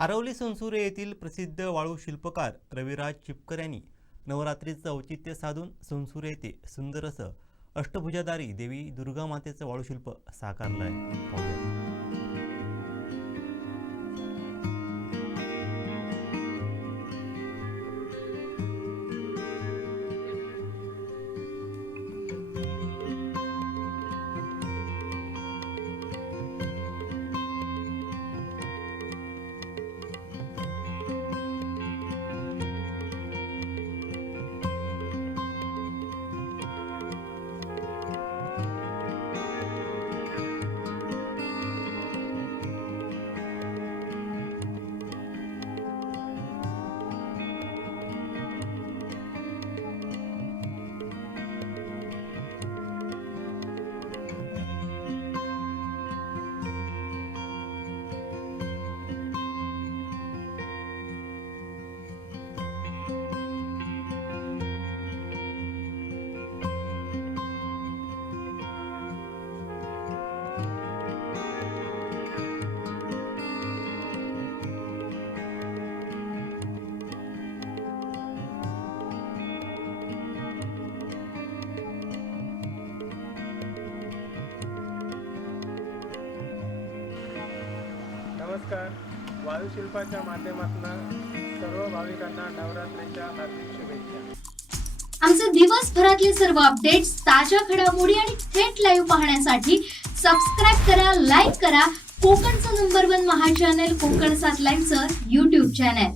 आरवली संसुरे येथील प्रसिद्ध वाळू शिल्पकार रविराज चिपकर यांनी नवरात्रीचं औचित्य साधून संसुरे येथे सुंदर असं अष्टभुजाधारी देवी दुर्गा मातेचं वाळूशिल्प साकारलं आहे नमस्कार. वायुशिल्पाच्या माध्यमातून सर्व भाविकांना नवरात्रीच्या हार्दिक शुभेच्छा. आमचे दिवसभरातले सर्व अपडेट्स ताज्या घडामोडी आणि थेट लाईव्ह पाहण्यासाठी सबस्क्राईब करा लाईक करा. कोकणचं number one Maha channel Konkan सात लाईव्हचं युट्यूब चॅनल